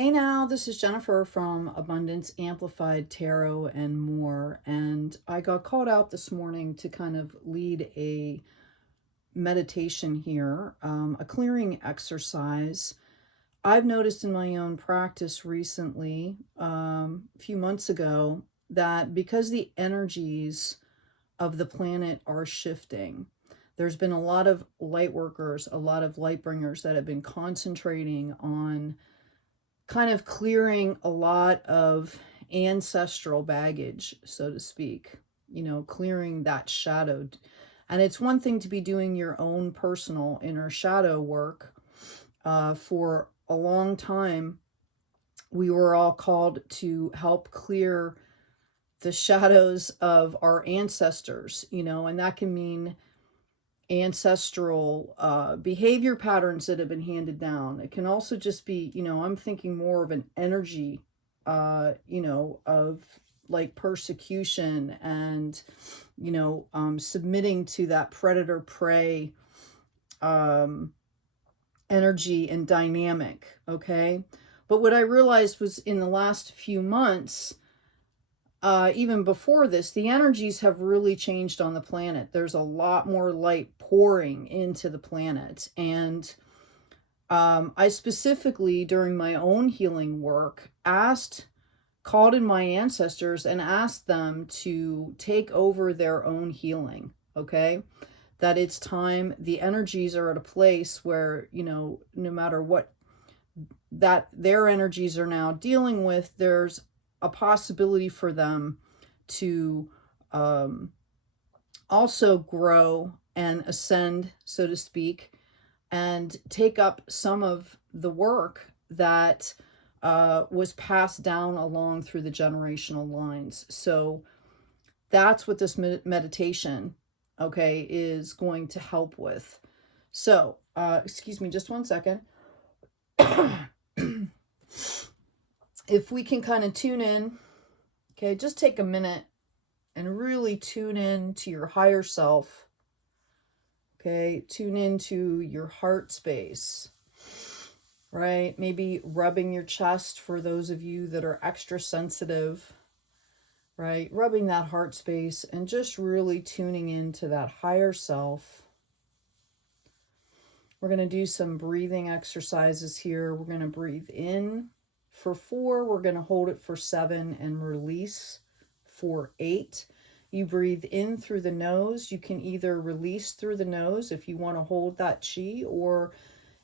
Hey now, this is Jennifer from Abundance Amplified Tarot and more. And I got called out this morning to kind of lead a meditation here, a clearing exercise. I've noticed in my own practice recently, a few months ago, that because the energies of the planet are shifting, there's been a lot of light workers, a lot of light bringers that have been concentrating on kind of clearing a lot of ancestral baggage, so to speak, clearing that shadow. And it's one thing to be doing your own personal inner shadow work. For a long time, we were all called to help clear the shadows of our ancestors, and that can mean ancestral behavior patterns that have been handed down. It can also just be, I'm thinking more of an energy, of like persecution and, submitting to that predator prey energy and dynamic. Okay. But what I realized was in the last few months, even before this, the energies have really changed on the planet. There's a lot more light pouring into the planet. And I specifically, during my own healing work, called in my ancestors and asked them to take over their own healing, okay? That it's time, the energies are at a place where, no matter what that their energies are now dealing with, there's a possibility for them to also grow and ascend, so to speak, and take up some of the work that was passed down along through the generational lines. So that's what this meditation, okay, is going to help with. So, excuse me, just one second. If we can kind of tune in, okay, just take a minute and really tune in to your higher self, okay, tune into your heart space, right? Maybe rubbing your chest for those of you that are extra sensitive, right? Rubbing that heart space and just really tuning into that higher self. We're going to do some breathing exercises here. We're going to breathe in for 4, we're going to hold it for 7 and release for 8. You breathe in through the nose. You can either release through the nose if you want to hold that chi, or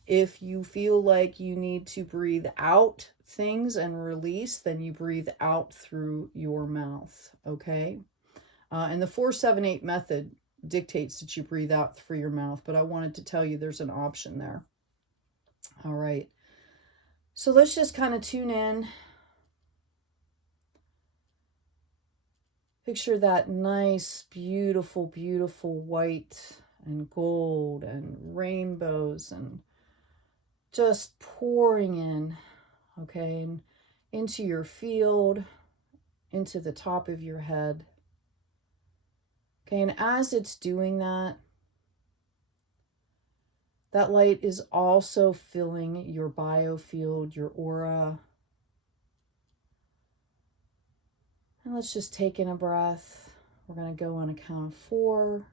if you feel like you need to breathe out things and release, then you breathe out through your mouth, okay? And the 4-7-8 method dictates that you breathe out through your mouth, but I wanted to tell you there's an option there. All right. So let's just kind of tune in. Picture that nice, beautiful, beautiful white and gold and rainbows and just pouring in, okay, and into your field, into the top of your head. Okay, and as it's doing that, that light is also filling your biofield, your aura. And let's just take in a breath. We're going to go on a count of 4.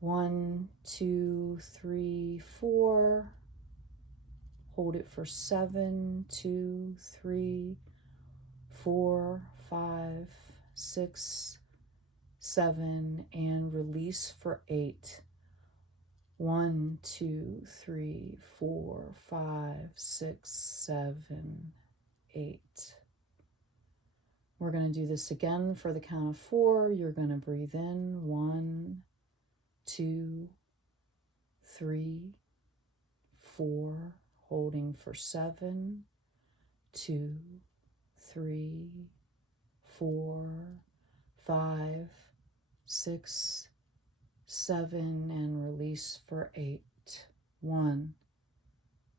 1, 2, 3, 4. Hold it for 7, 2, 3, 4, 5, 6, 7, and release for 8. 1, 2, 3, 4, 5, 6, 7, 8. We're going to do this again for the count of 4. You're going to breathe in 1, 2, 3, 4, holding for 7, 2, 3, 4, 5, 6, 7, and release for 8. 1,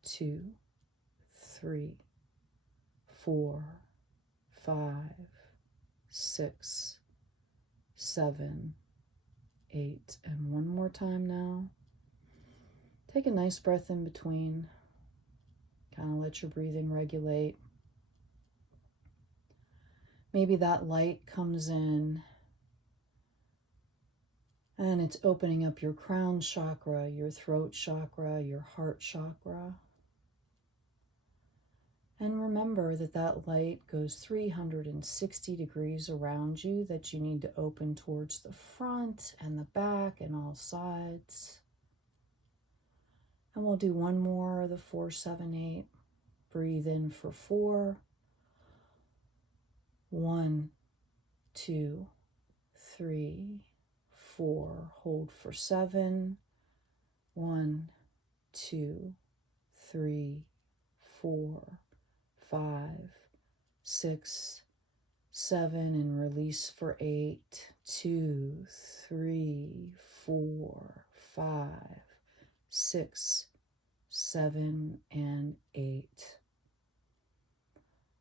2, 3, 4, 5, 6, 7, 8. And one more time now. Take a nice breath in between. Kind of let your breathing regulate. Maybe that light comes in and it's opening up your crown chakra, your throat chakra, your heart chakra. And remember that that light goes 360 degrees around you, that you need to open towards the front and the back and all sides. And we'll do one more of the 4, 7, 8. Breathe in for 4. 1, 2, 3, 4. Hold for 7. 1, 2, 3, 4, 5, 6, 7, and release for 8. 2, 3, 4, 5, 6, 7, and 8.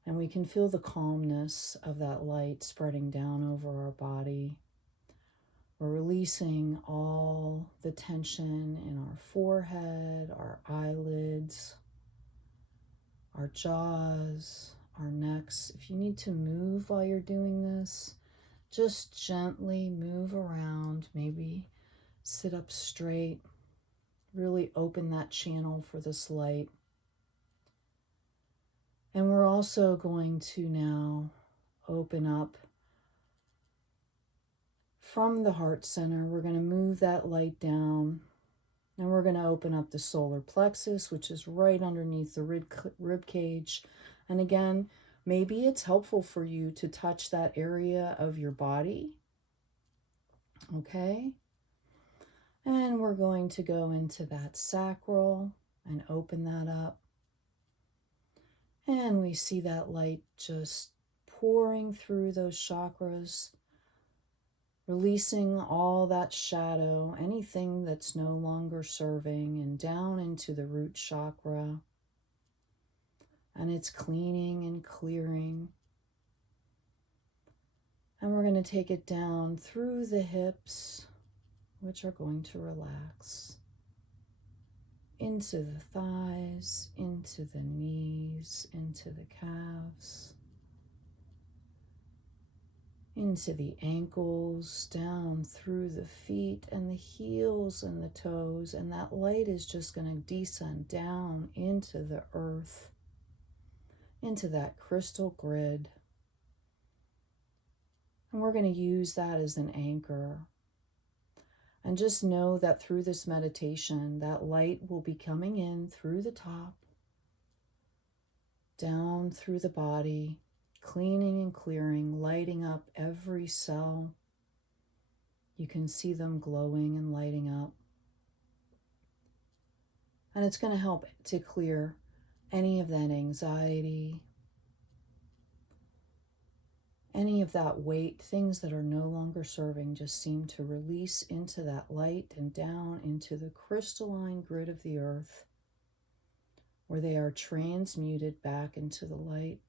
And we can feel the calmness of that light spreading down over our body. We're releasing all the tension in our forehead, our eyelids, our jaws, our necks. If you need to move while you're doing this, just gently move around, maybe sit up straight, really open that channel for this light. And we're also going to now open up from the heart center. We're going to move that light down, and we're going to open up the solar plexus, which is right underneath the rib cage. And again, maybe it's helpful for you to touch that area of your body. Okay? And we're going to go into that sacral and open that up. And we see that light just pouring through those chakras, releasing all that shadow, anything that's no longer serving, and down into the root chakra. And it's cleaning and clearing. And we're going to take it down through the hips, which are going to relax, into the thighs, into the knees, into the calves, into the ankles, down through the feet and the heels and the toes. And that light is just going to descend down into the earth, into that crystal grid. And we're going to use that as an anchor. And just know that through this meditation, that light will be coming in through the top, down through the body, cleaning and clearing, lighting up every cell. You can see them glowing and lighting up. And it's going to help to clear any of that anxiety, any of that weight, things that are no longer serving just seem to release into that light and down into the crystalline grid of the earth, where they are transmuted back into the light.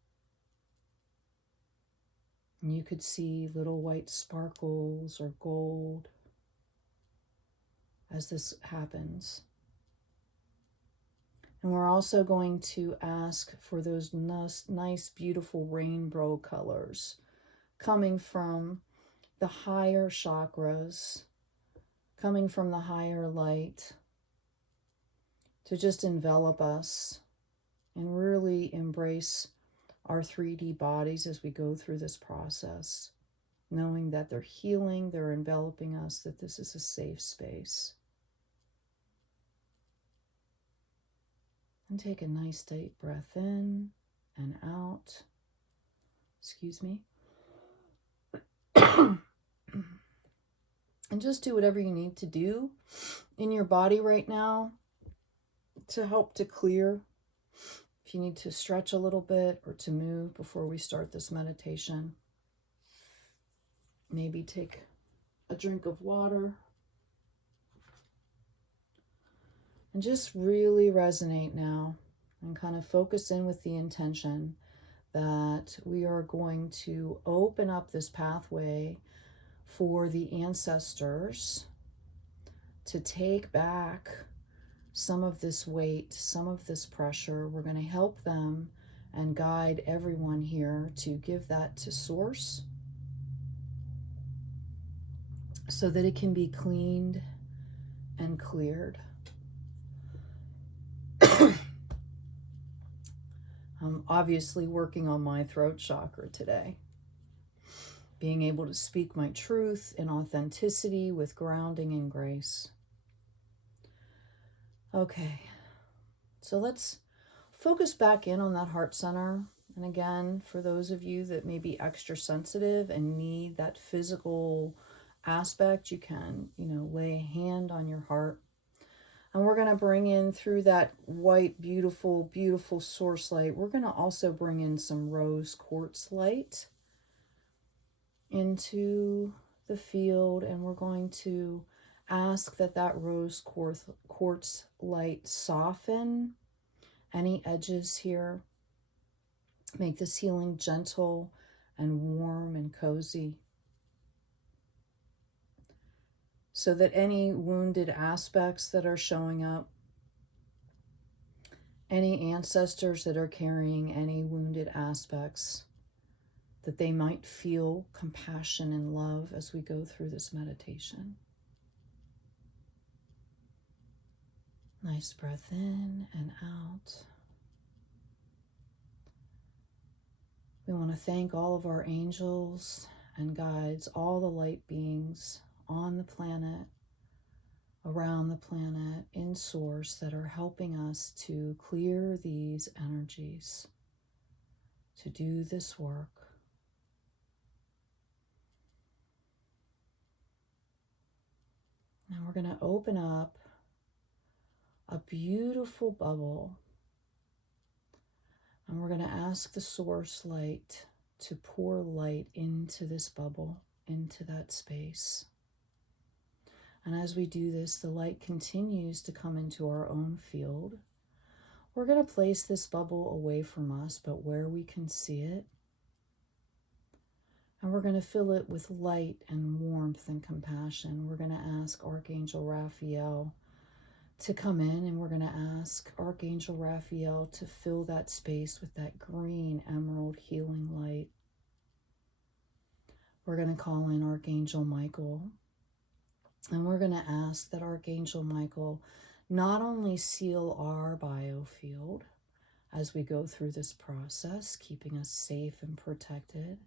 And you could see little white sparkles or gold as this happens. And we're also going to ask for those nice, beautiful rainbow colors coming from the higher chakras, coming from the higher light, to just envelop us and really embrace our 3D bodies as we go through this process, knowing that they're healing, they're enveloping us, that this is a safe space. And take a nice deep breath in and out. Excuse me. And just do whatever you need to do in your body right now to help to clear. If you need to stretch a little bit or to move before we start this meditation, maybe take a drink of water. And just really resonate now and kind of focus in with the intention that we are going to open up this pathway for the ancestors to take back some of this weight, some of this pressure. We're going to help them and guide everyone here to give that to Source so that it can be cleaned and cleared. I'm obviously working on my throat chakra today. Being able to speak my truth in authenticity with grounding and grace. Okay, so let's focus back in on that heart center. And again, for those of you that may be extra sensitive and need that physical aspect, you can, lay a hand on your heart. And we're going to bring in through that white, beautiful, beautiful source light, we're going to also bring in some rose quartz light into the field. And we're going to ask that rose quartz light soften any edges here. Make this healing gentle and warm and cozy, so that any wounded aspects that are showing up, any ancestors that are carrying any wounded aspects, that they might feel compassion and love as we go through this meditation. Nice breath in and out. We want to thank all of our angels and guides, all the light beings on the planet, around the planet, in Source, that are helping us to clear these energies, to do this work. Now we're going to open up a beautiful bubble, and we're going to ask the Source light to pour light into this bubble, into that space. And as we do this, the light continues to come into our own field. We're going to place this bubble away from us, but where we can see it. And we're going to fill it with light and warmth and compassion. We're going to ask Archangel Raphael to come in, and we're going to ask Archangel Raphael to fill that space with that green emerald healing light. We're going to call in Archangel Michael, and we're going to ask that Archangel Michael not only seal our biofield as we go through this process, keeping us safe and protected,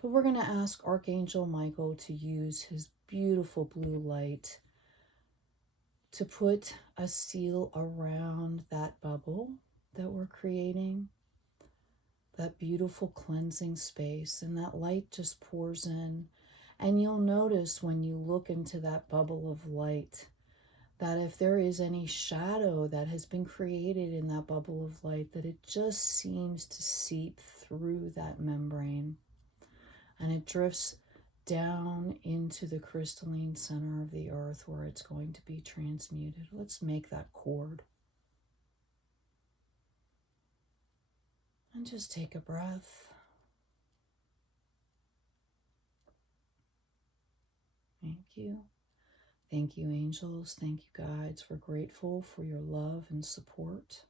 but we're going to ask Archangel Michael to use his beautiful blue light to put a seal around that bubble that we're creating, that beautiful cleansing space, and that light just pours in. And you'll notice when you look into that bubble of light that if there is any shadow that has been created in that bubble of light, that it just seems to seep through that membrane, and it drifts down into the crystalline center of the earth where it's going to be transmuted. Let's make that cord. And just take a breath. Thank you. Thank you, angels. Thank you, guides. We're grateful for your love and support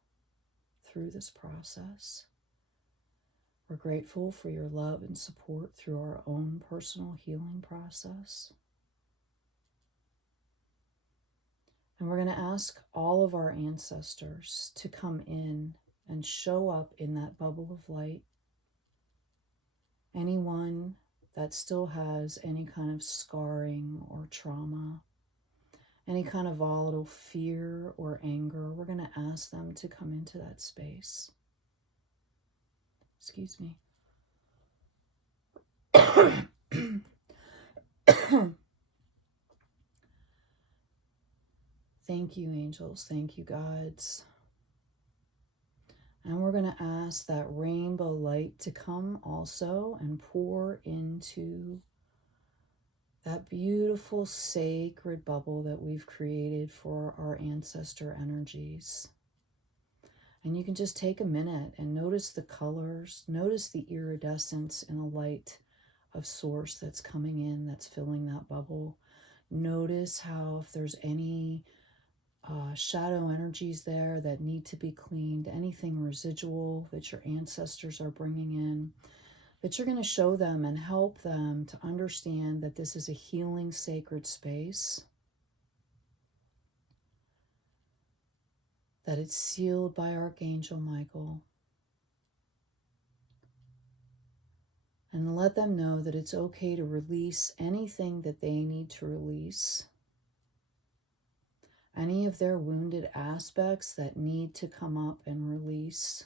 through this process. We're grateful for your love and support through our own personal healing process. And we're going to ask all of our ancestors to come in and show up in that bubble of light. Anyone that still has any kind of scarring or trauma, any kind of volatile fear or anger, we're going to ask them to come into that space. Excuse me. Thank you, angels. Thank you, guides. And we're going to ask that rainbow light to come also and pour into that beautiful sacred bubble that we've created for our ancestor energies. And you can just take a minute and notice the colors, notice the iridescence in a light of Source that's coming in, that's filling that bubble. Notice how if there's any shadow energies there that need to be cleaned, anything residual that your ancestors are bringing in, that you're going to show them and help them to understand that this is a healing sacred space, that it's sealed by Archangel Michael. And let them know that it's okay to release anything that they need to release. Any of their wounded aspects that need to come up and release.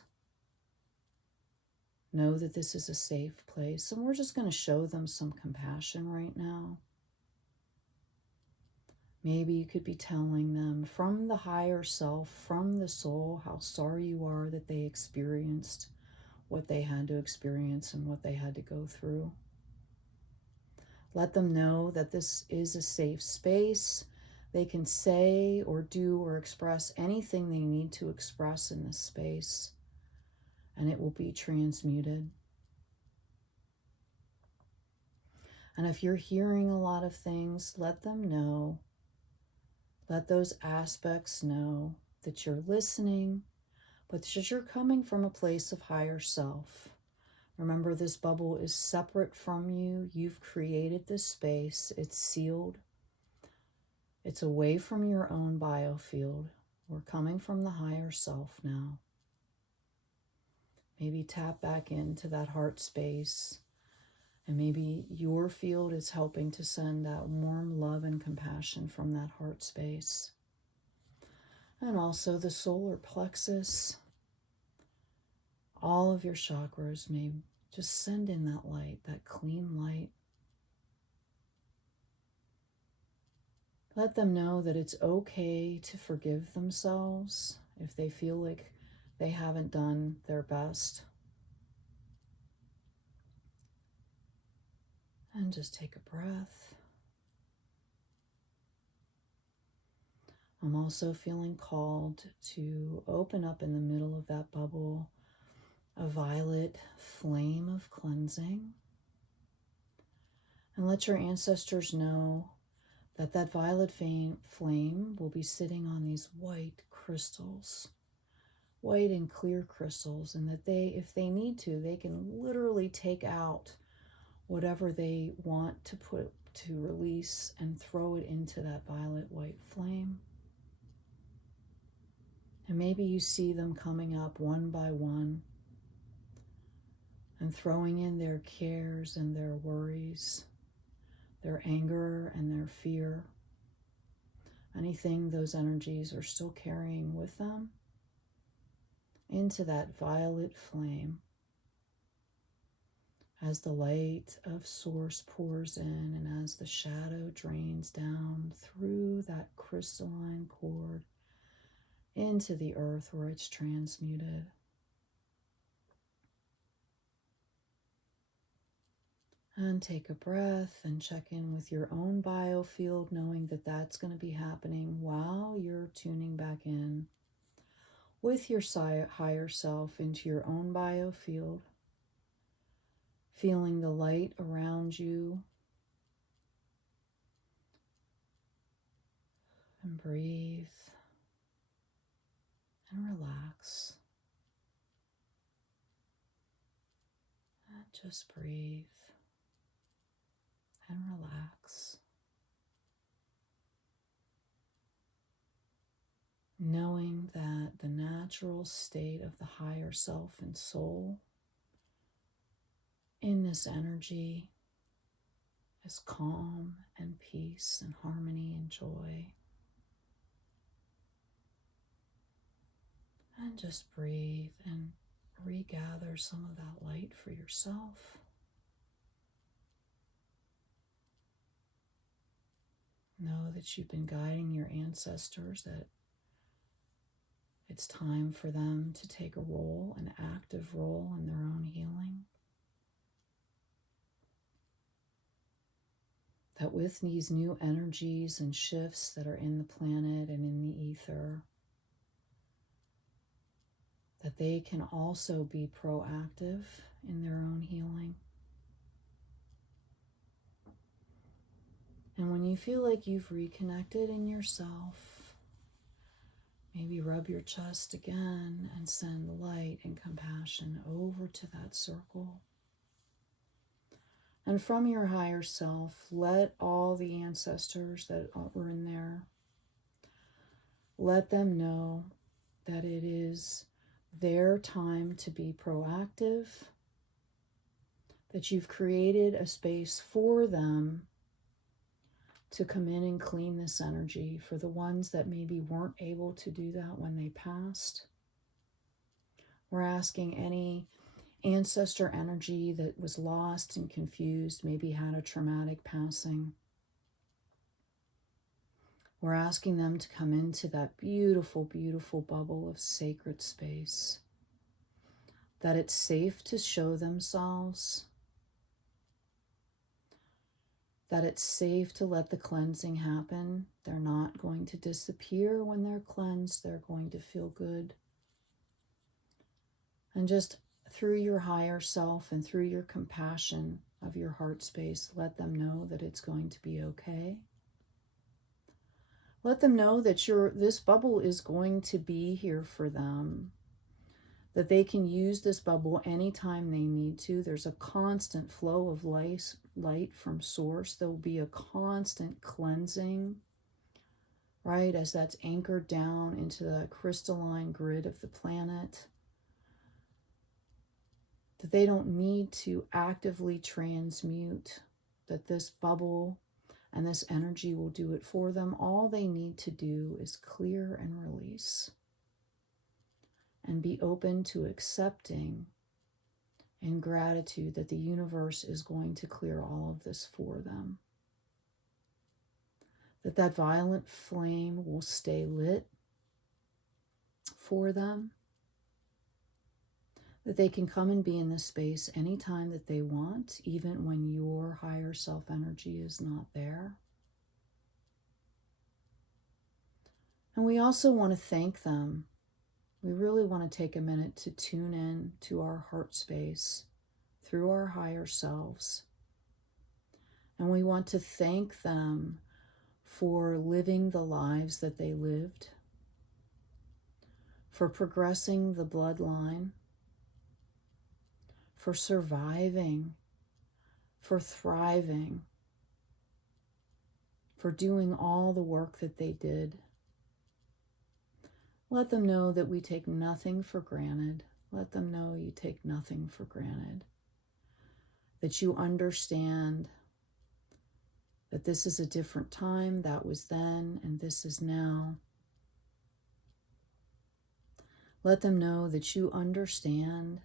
Know that this is a safe place. And we're just going to show them some compassion right now. Maybe you could be telling them from the higher self, from the soul, how sorry you are that they experienced what they had to experience and what they had to go through. Let them know that this is a safe space. They can say or do or express anything they need to express in this space, and it will be transmuted. And if you're hearing a lot of things, let them know. Let those aspects know that you're listening, but that you're coming from a place of higher self. Remember, this bubble is separate from you. You've created this space. It's sealed. It's away from your own biofield. We're coming from the higher self now. Maybe tap back into that heart space. And maybe your field is helping to send that warm love and compassion from that heart space. And also the solar plexus. All of your chakras may just send in that light, that clean light. Let them know that it's okay to forgive themselves if they feel like they haven't done their best. And just take a breath. I'm also feeling called to open up in the middle of that bubble a violet flame of cleansing. And let your ancestors know that that violet flame will be sitting on these white crystals, white and clear crystals, and that they, if they need to, they can literally take out whatever they want to release and throw it into that violet white flame. And maybe you see them coming up one by one and throwing in their cares and their worries, their anger and their fear, anything those energies are still carrying with them, into that violet flame. As the light of source pours in and as the shadow drains down through that crystalline cord into the earth where it's transmuted. And take a breath and check in with your own biofield, knowing that that's going to be happening while you're tuning back in with your higher self into your own biofield. Feeling the light around you. And breathe. And relax. And just breathe. And relax. Knowing that the natural state of the higher self and soul in this energy is calm and peace and harmony and joy. And just breathe and regather some of that light for yourself. Know that you've been guiding your ancestors, that it's time for them to take a role, an active role in their own healing. That with these new energies and shifts that are in the planet and in the ether, that they can also be proactive in their own healing. And when you feel like you've reconnected in yourself, Maybe rub your chest again and send light and compassion over to that circle. And from your higher self, let all the ancestors that were in there, let them know that it is their time to be proactive, that you've created a space for them to come in and clean this energy for the ones that maybe weren't able to do that when they passed. We're asking any ancestor energy that was lost and confused, maybe had a traumatic passing. We're asking them to come into that beautiful, beautiful bubble of sacred space, that it's safe to show themselves, that it's safe to let the cleansing happen. They're not going to disappear when they're cleansed. They're going to feel good. And just through your higher self and through your compassion of your heart space, let them know that it's going to be okay. Let them know that this bubble is going to be here for them, that they can use this bubble anytime they need to. There's a constant flow of light from source. There will be a constant cleansing, right, as that's anchored down into the crystalline grid of the planet. That they don't need to actively transmute, that this bubble and this energy will do it for them. All they need to do is clear and release, and be open to accepting in gratitude that the universe is going to clear all of this for them. That violet flame will stay lit for them. That they can come and be in this space anytime that they want, even when your higher self energy is not there. And we also want to thank them. We really want to take a minute to tune in to our heart space through our higher selves. And we want to thank them for living the lives that they lived, for progressing the bloodline, for surviving, for thriving, for doing all the work that they did. Let them know that we take nothing for granted. Let them know you take nothing for granted. That you understand that this is a different time, that was then, and this is now. Let them know that you understand,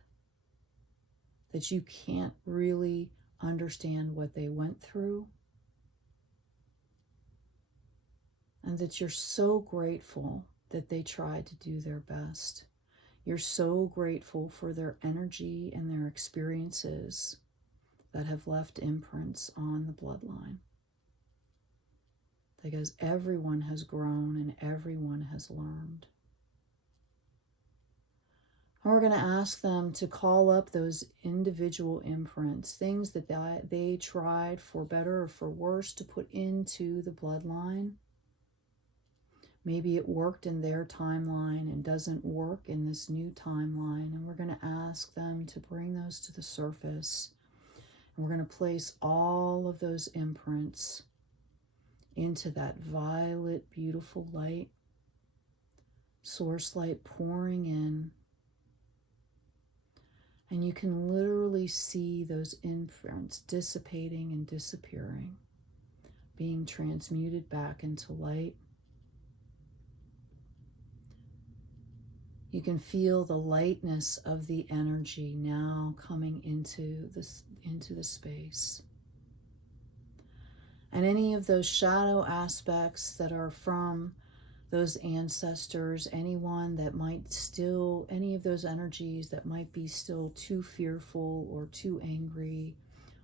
that you can't really understand what they went through, and that you're so grateful that they tried to do their best. You're so grateful for their energy and their experiences that have left imprints on the bloodline. Because everyone has grown and everyone has learned. And we're going to ask them to call up those individual imprints, things that they tried for better or for worse to put into the bloodline. Maybe it worked in their timeline and doesn't work in this new timeline. And we're going to ask them to bring those to the surface. And we're going to place all of those imprints into that violet, beautiful light, source light pouring in. And you can literally see those imprints dissipating and disappearing, being transmuted back into light. You can feel the lightness of the energy now coming into the space. And any of those shadow aspects that are from those ancestors, anyone that might still, any of those energies that might be still too fearful or too angry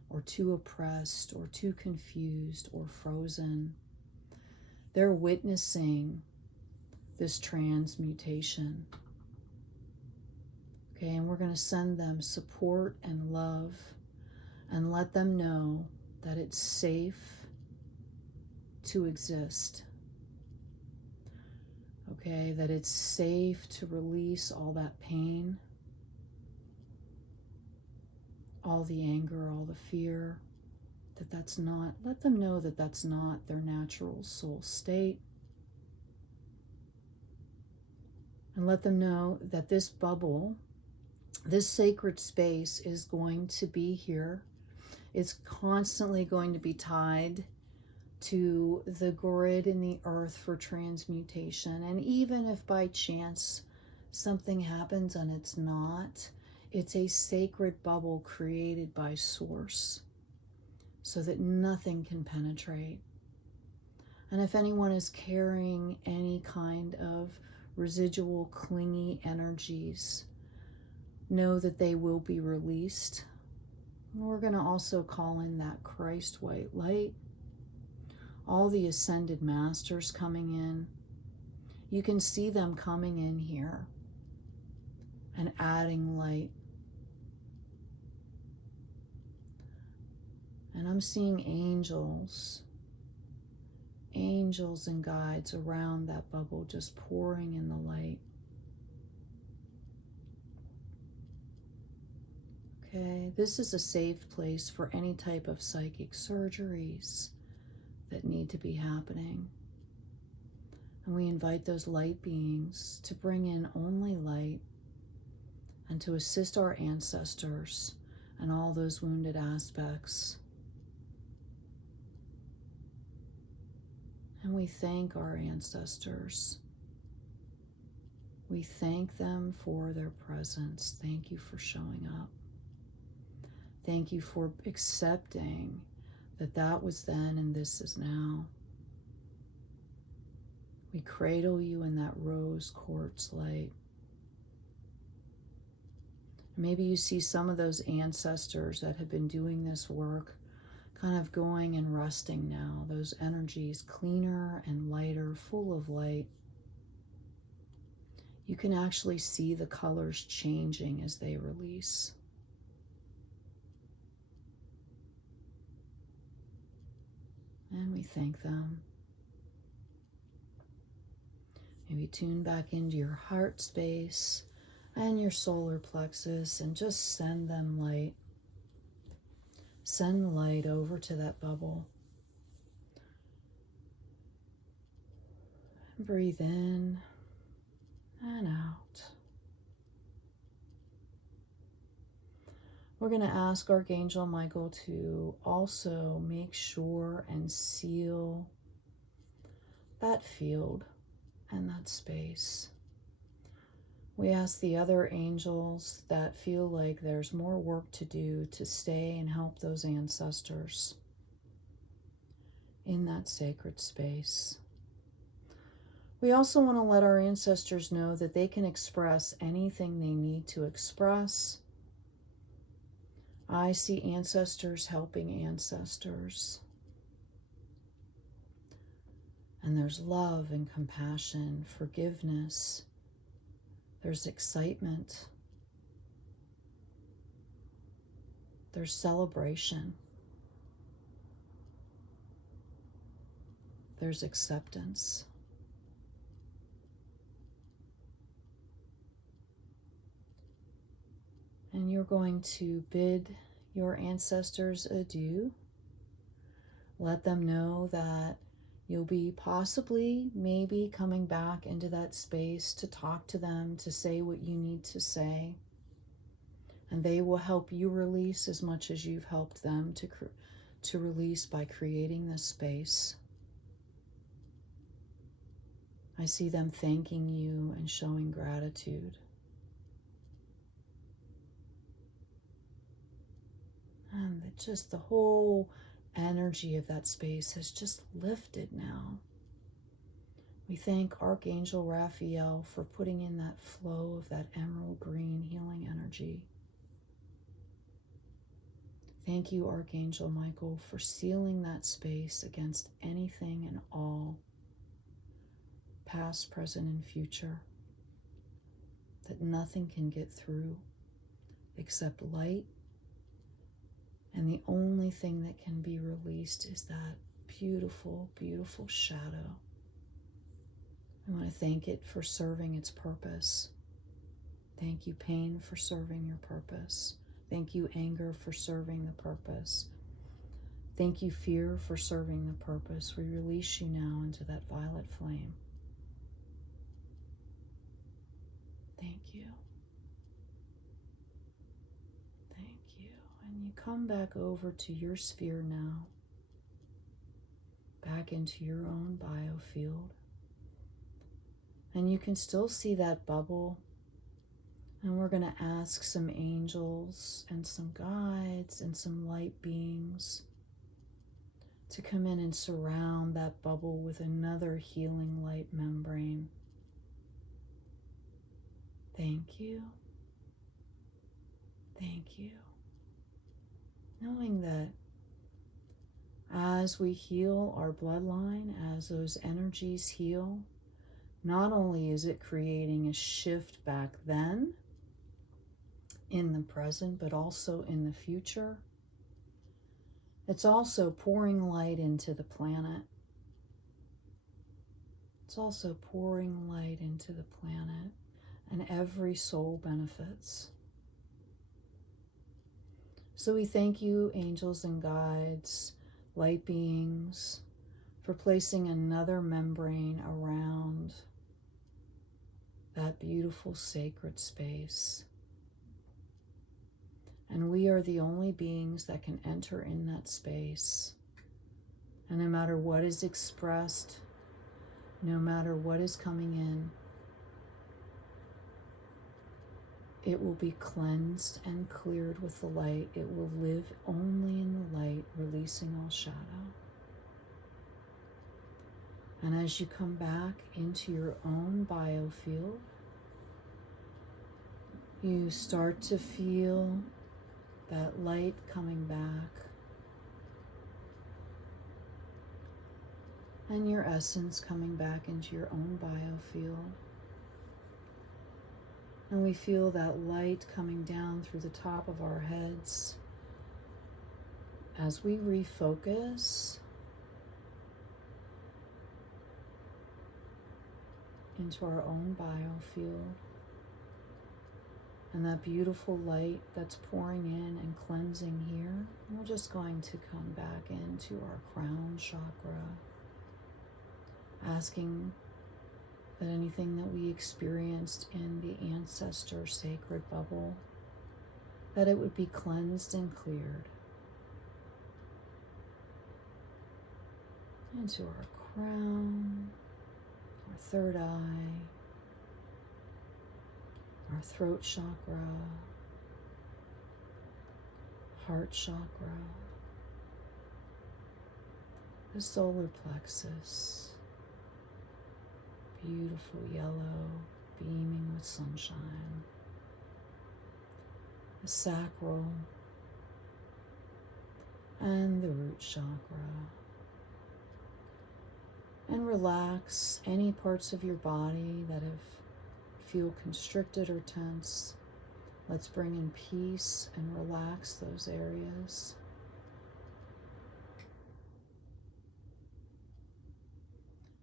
or too oppressed or too confused or frozen, they're witnessing this transmutation. Okay, and we're going to send them support and love and let them know that it's safe to exist. Okay, that it's safe to release all that pain, all the anger, all the fear, that's not, let them know that that's not their natural soul state. And let them know that this bubble, this sacred space is going to be here. It's constantly going to be tied to the grid in the earth for transmutation. And even if by chance something happens and it's not, it's a sacred bubble created by Source so that nothing can penetrate. And if anyone is carrying any kind of residual clingy energies, know that they will be released. And we're going to also call in that Christ white light, all the ascended masters coming in. You can see them coming in here and adding light. And I'm seeing angels and guides around that bubble, just pouring in the light. Okay, this is a safe place for any type of psychic surgeries that need to be happening. And we invite those light beings to bring in only light and to assist our ancestors and all those wounded aspects. And we thank our ancestors. We thank them for their presence. Thank you for showing up. Thank you for accepting that that was then and this is now. We cradle you in that rose quartz light. Maybe you see some of those ancestors that have been doing this work kind of going and resting now. Those energies cleaner and lighter, full of light. You can actually see the colors changing as they release. And we thank them. Maybe tune back into your heart space and your solar plexus and just send them light. Send light over to that bubble. Breathe in and out. We're going to ask Archangel Michael to also make sure and seal that field and that space. We ask the other angels that feel like there's more work to do to stay and help those ancestors in that sacred space. We also want to let our ancestors know that they can express anything they need to express. I see ancestors helping ancestors. And there's love and compassion, forgiveness. There's excitement. There's celebration. There's acceptance. And you're going to bid your ancestors adieu. Let them know that you'll be possibly, maybe coming back into that space to talk to them, to say what you need to say. And they will help you release as much as you've helped them to release by creating this space. I see them thanking you and showing gratitude. And just the whole energy of that space has just lifted now. We thank Archangel Raphael for putting in that flow of that emerald green healing energy. Thank you, Archangel Michael, for sealing that space against anything and all, past, present, and future, that nothing can get through except light. And the only thing that can be released is that beautiful, beautiful shadow. I want to thank it for serving its purpose. Thank you, pain, for serving your purpose. Thank you, anger, for serving the purpose. Thank you, fear, for serving the purpose. We release you now into that violet flame. Thank you. Thank you. And you come back over to your sphere now, back into your own biofield. And you can still see that bubble. And we're going to ask some angels and some guides and some light beings to come in and surround that bubble with another healing light membrane. Thank you. Thank you. Knowing that as we heal our bloodline, as those energies heal, not only is it creating a shift back then in the present, but also in the future, it's also pouring light into the planet. It's also pouring light into the planet, and every soul benefits. So we thank you, angels and guides, light beings, for placing another membrane around that beautiful sacred space. And we are the only beings that can enter in that space. And no matter what is expressed, no matter what is coming in, it will be cleansed and cleared with the light. It will live only in the light, releasing all shadow. And as you come back into your own biofield, you start to feel that light coming back and your essence coming back into your own biofield. And we feel that light coming down through the top of our heads as we refocus into our own biofield. And that beautiful light that's pouring in and cleansing here, we're just going to come back into our crown chakra, asking that anything that we experienced in the ancestor sacred bubble, that it would be cleansed and cleared. Into our crown, our third eye, our throat chakra, heart chakra, the solar plexus, beautiful yellow, beaming with sunshine, the sacral, and the root chakra. And relax any parts of your body that feel constricted or tense. Let's bring in peace and relax those areas.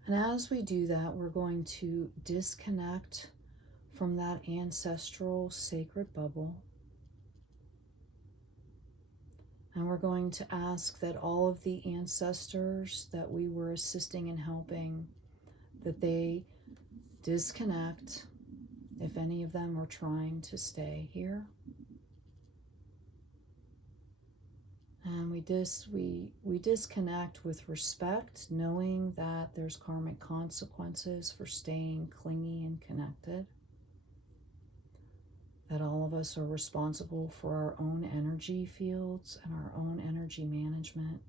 And as we do that, we're going to disconnect from that ancestral sacred bubble. And we're going to ask that all of the ancestors that we were assisting and helping, that they disconnect if any of them are trying to stay here. And we disconnect with respect, knowing that there's karmic consequences for staying clingy and connected. That all of us are responsible for our own energy fields and our own energy management.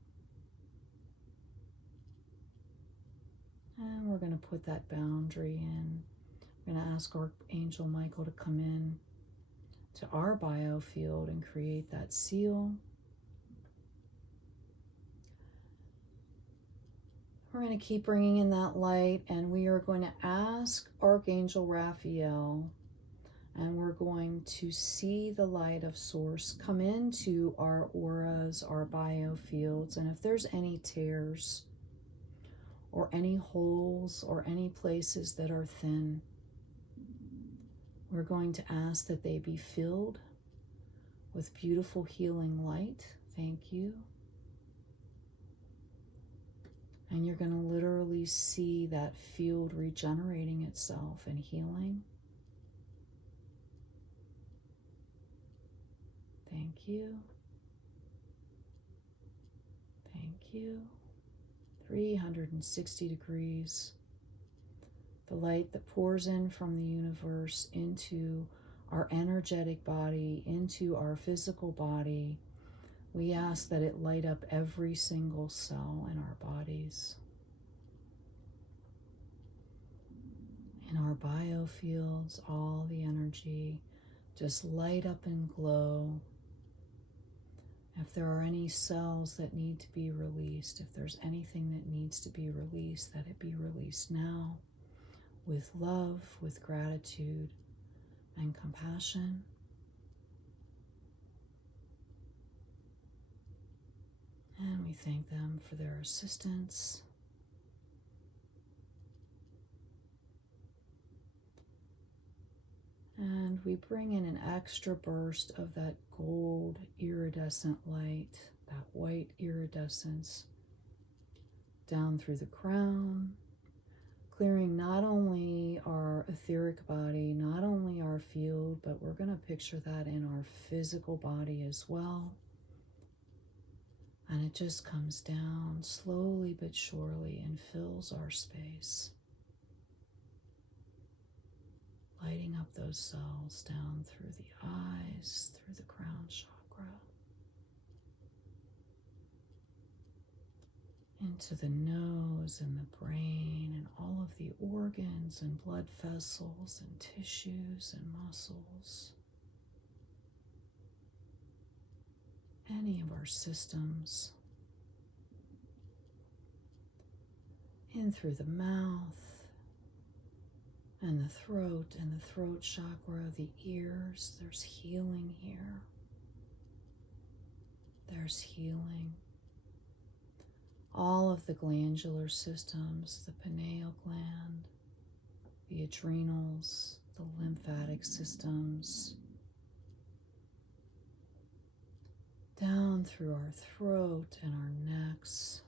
And we're going to put that boundary in. We're going to ask Archangel Michael to come in to our biofield and create that seal. We're going to keep bringing in that light, and we are going to ask Archangel Raphael, and we're going to see the light of Source come into our auras, our biofields, and if there's any tears or any holes or any places that are thin. We're going to ask that they be filled with beautiful healing light. Thank you. And you're going to literally see that field regenerating itself and healing. Thank you. Thank you. 360 degrees. The light that pours in from the universe into our energetic body, into our physical body. We ask that it light up every single cell in our bodies, in our biofields, all the energy just light up and glow. If there are any cells that need to be released, if there's anything that needs to be released, that it be released now with love, with gratitude and compassion. And we thank them for their assistance. And we bring in an extra burst of that gold iridescent light, that white iridescence, down through the crown, clearing not only our etheric body, not only our field, but we're going to picture that in our physical body as well. And it just comes down slowly but surely and fills our space, lighting up those cells down through the eyes, through the crown chakra, into the nose and the brain and all of the organs and blood vessels and tissues and muscles. Any of our systems, in through the mouth and the throat chakra, the ears. There's healing here. There's healing. All of the glandular systems, the pineal gland, the adrenals, the lymphatic systems, down through our throat and our necks,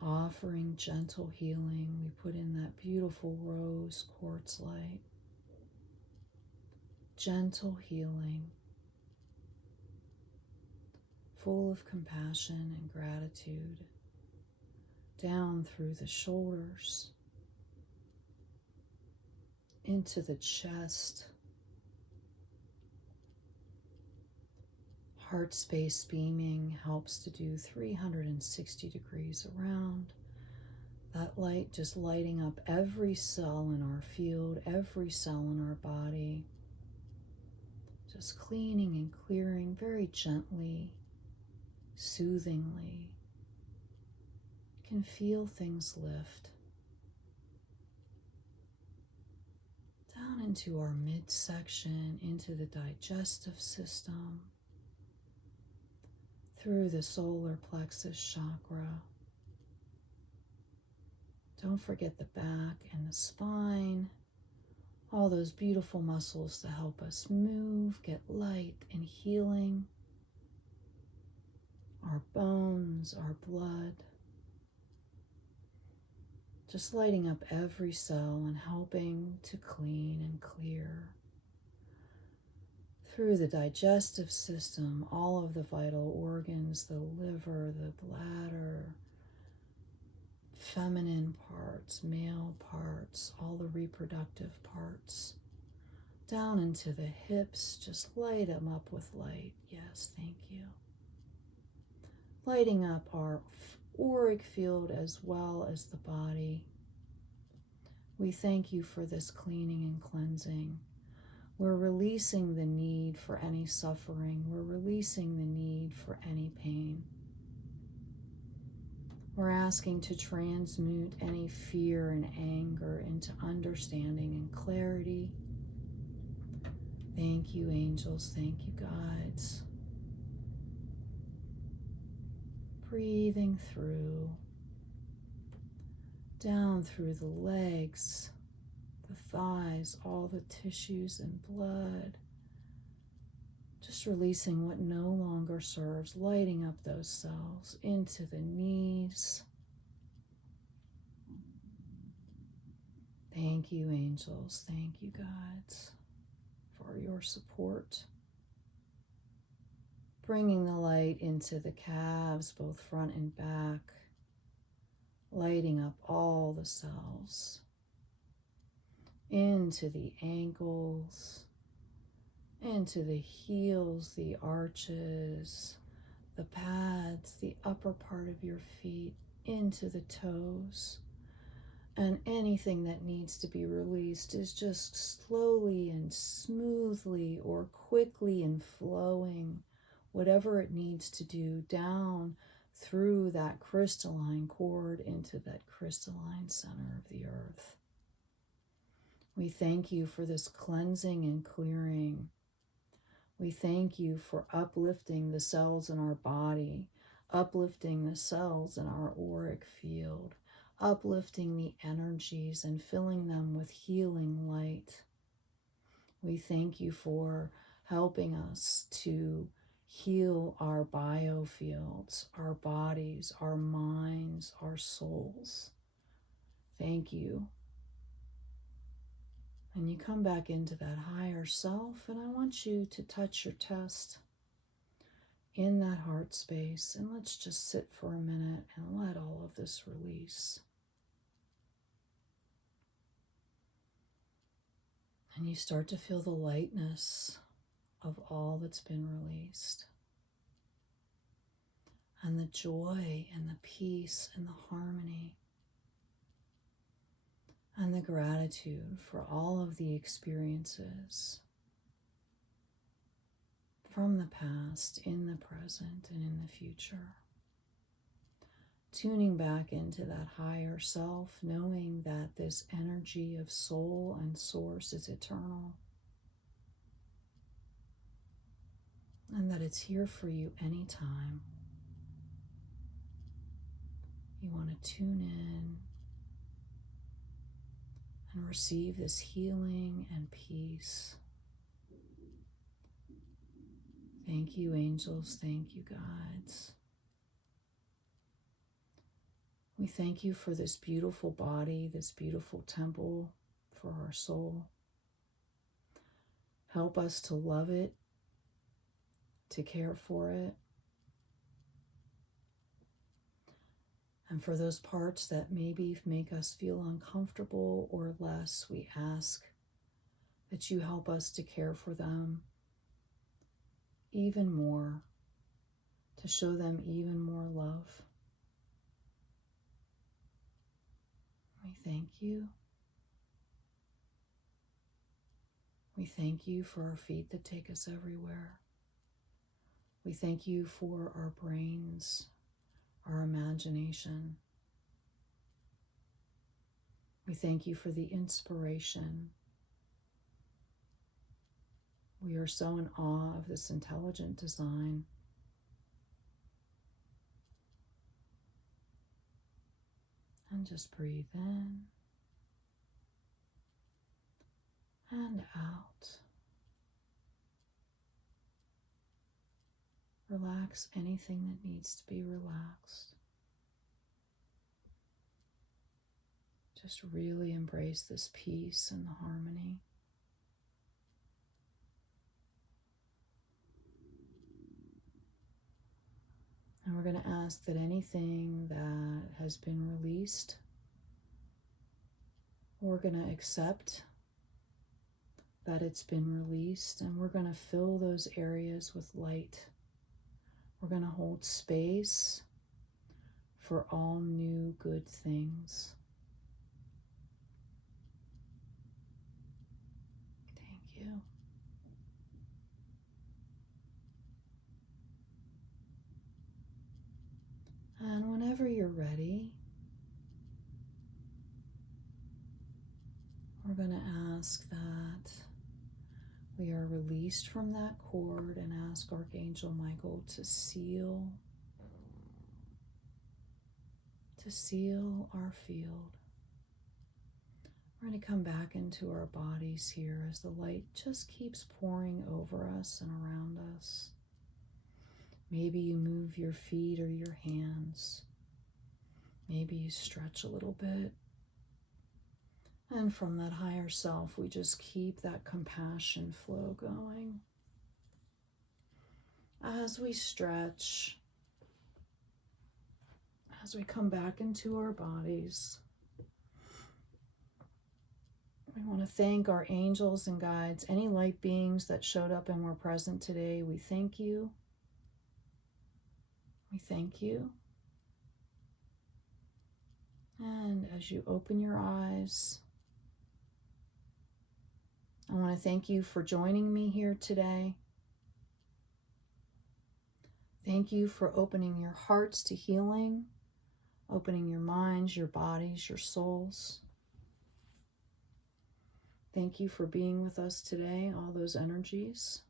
offering gentle healing. We put in that beautiful rose quartz light. Gentle healing, full of compassion and gratitude, down through the shoulders, into the chest, heart space beaming helps to do 360 degrees around. That light just lighting up every cell in our field, every cell in our body. Just cleaning and clearing very gently, soothingly. You can feel things lift. Down into our midsection, into the digestive system, through the solar plexus chakra. Don't forget the back and the spine, all those beautiful muscles to help us move, get light and healing. Our bones, our blood, just lighting up every cell and helping to clean and clear. Through the digestive system, all of the vital organs, the liver, the bladder, feminine parts, male parts, all the reproductive parts, down into the hips, just light them up with light. Yes, thank you. Lighting up our auric field as well as the body. We thank you for this cleaning and cleansing. We're releasing the need for any suffering. We're releasing the need for any pain. We're asking to transmute any fear and anger into understanding and clarity. Thank you, angels. Thank you, guides. breathing through, down through the legs, the thighs, all the tissues and blood. Just releasing what no longer serves, lighting up those cells into the knees. Thank you, angels. Thank you, guides, for your support. Bringing the light into the calves, both front and back, lighting up all the cells, into the ankles, into the heels, the arches, the pads, the upper part of your feet, into the toes. And anything that needs to be released is just slowly and smoothly or quickly and flowing, whatever it needs to do, down through that crystalline cord into that crystalline center of the earth. We thank you for this cleansing and clearing. We thank you for uplifting the cells in our body, uplifting the cells in our auric field, uplifting the energies and filling them with healing light. We thank you for helping us to heal our biofields, our bodies, our minds, our souls. Thank you. And you come back into that higher self, and I want you to touch your chest in that heart space, and let's just sit for a minute and let all of this release. And you start to feel the lightness of all that's been released, and the joy and the peace and the harmony and the gratitude for all of the experiences from the past, in the present, and in the future. Tuning back into that higher self, knowing that this energy of soul and source is eternal, and that it's here for you anytime. You want to tune in and receive this healing and peace. Thank you, angels. Thank you, guides. We thank you for this beautiful body, this beautiful temple for our soul. Help us to love it, to care for it. And for those parts that maybe make us feel uncomfortable or less, we ask that you help us to care for them even more, to show them even more love. We thank you. We thank you for our feet that take us everywhere. We thank you for our brains, our imagination. We thank you for the inspiration. We are so in awe of this intelligent design. And just breathe in and out. Relax anything that needs to be relaxed. Just really embrace this peace and the harmony. And we're going to ask that anything that has been released, we're going to accept that it's been released, and we're going to fill those areas with light. We're going to hold space for all new good things. Thank you. And whenever you're ready, we're going to ask that we are released from that cord and ask Archangel Michael to seal to seal our field. We're going to come back into our bodies here as the light just keeps pouring over us and around us. Maybe you move your feet or your hands. Maybe you stretch a little bit. And from that higher self, we just keep that compassion flow going. As we stretch, as we come back into our bodies, we want to thank our angels and guides, any light beings that showed up and were present today. We thank you. We thank you. And as you open your eyes, I want to thank you for joining me here today. Thank you for opening your hearts to healing, opening your minds, your bodies, your souls. Thank you for being with us today, all those energies.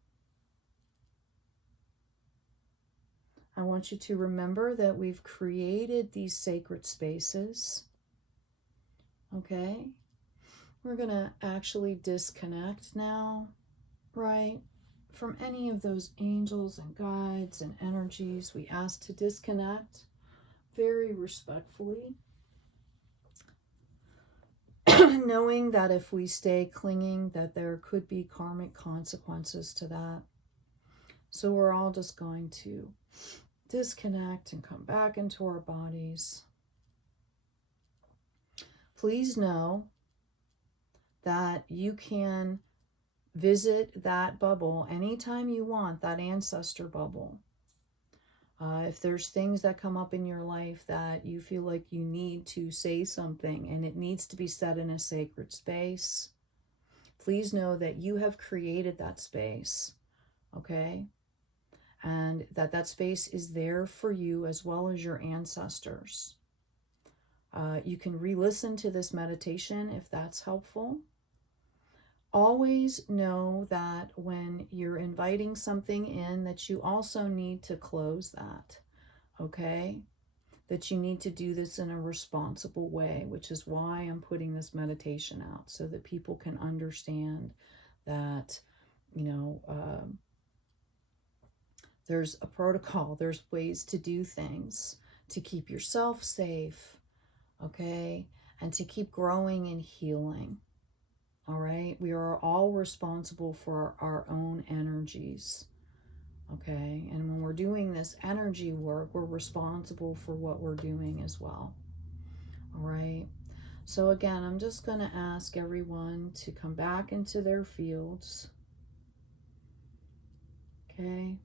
I want you to remember that we've created these sacred spaces. Okay? We're going to actually disconnect now, right, from any of those angels and guides and energies. We ask to disconnect very respectfully, knowing that if we stay clinging, that there could be karmic consequences to that. So we're all just going to disconnect and come back into our bodies. Please know that you can visit that bubble anytime you want, that ancestor bubble. If there's things that come up in your life that you feel like you need to say something and it needs to be said in a sacred space, please know that you have created that space, okay? And that space is there for you as well as your ancestors. You can re-listen to this meditation if that's helpful. Always know that when you're inviting something in, that you also need to close that, okay? That you need to do this in a responsible way, which is why I'm putting this meditation out, so that people can understand that, there's a protocol, there's ways to do things to keep yourself safe, okay? And to keep growing and healing. All right, we are all responsible for our own energies, okay? And when we're doing this energy work, we're responsible for what we're doing as well, all right? So again, I'm just going to ask everyone to come back into their fields, okay?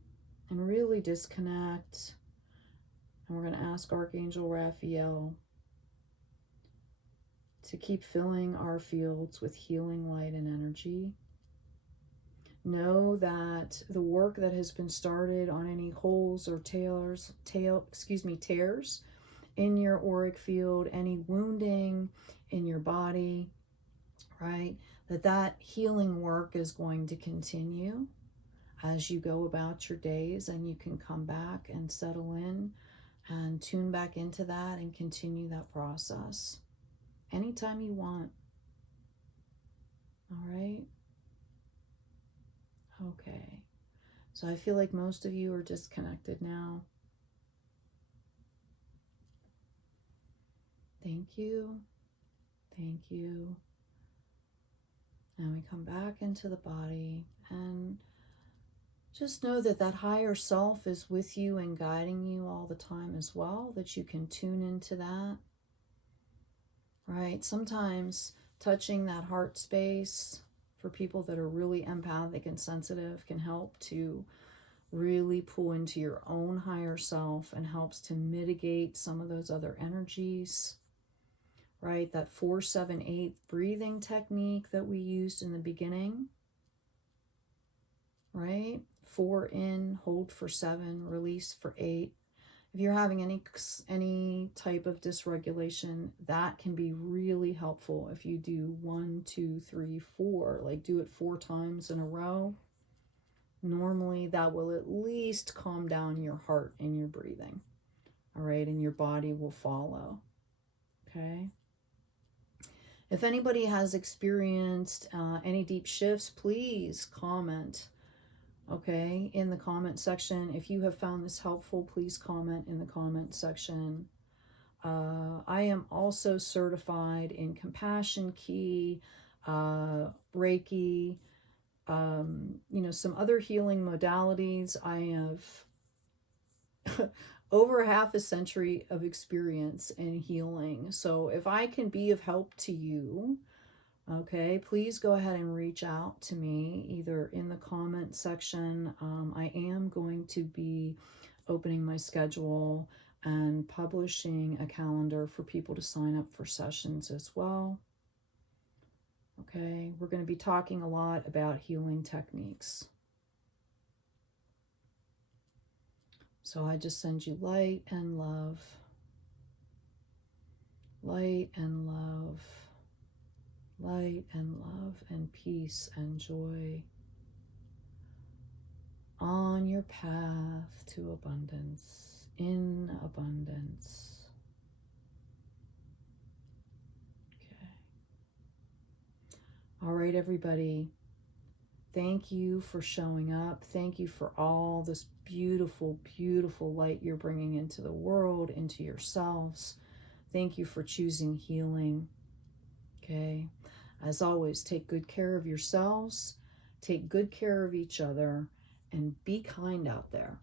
And really disconnect. And we're going to ask Archangel Raphael to keep filling our fields with healing light and energy. Know that the work that has been started on any holes or tears in your auric field, any wounding in your body, right? That healing work is going to continue as you go about your days, and you can come back and settle in and tune back into that and continue that process anytime you want. All right? Okay. So I feel like most of you are disconnected now. Thank you. Thank you. And we come back into the body, and just know that that higher self is with you and guiding you all the time as well, that you can tune into that. Right? Sometimes touching that heart space for people that are really empathic and sensitive can help to really pull into your own higher self and helps to mitigate some of those other energies. Right? That 4-7-8 breathing technique that we used in the beginning. Right? 4 in, hold for 7, release for 8. If you're having any type of dysregulation, that can be really helpful if you do 1, 2, 3, 4. Like do it 4 times in a row. Normally that will at least calm down your heart and your breathing. All right, and your body will follow. Okay. If anybody has experienced any deep shifts, please comment, okay, in the comment section. If you have found this helpful, please comment in the comment section. I am also certified in Compassion Key, Reiki, some other healing modalities. I have over half a century of experience in healing. So if I can be of help to you, okay, please go ahead and reach out to me either in the comment section. I am going to be opening my schedule and publishing a calendar for people to sign up for sessions as well. Okay, we're going to be talking a lot about healing techniques. So I just send you light and love, light and love, light and love and peace and joy on your path to abundance, in abundance. Okay. All right, everybody. Thank you for showing up. Thank you for all this beautiful, beautiful light you're bringing into the world, into yourselves. Thank you for choosing healing. Okay. As always, take good care of yourselves, take good care of each other, and be kind out there.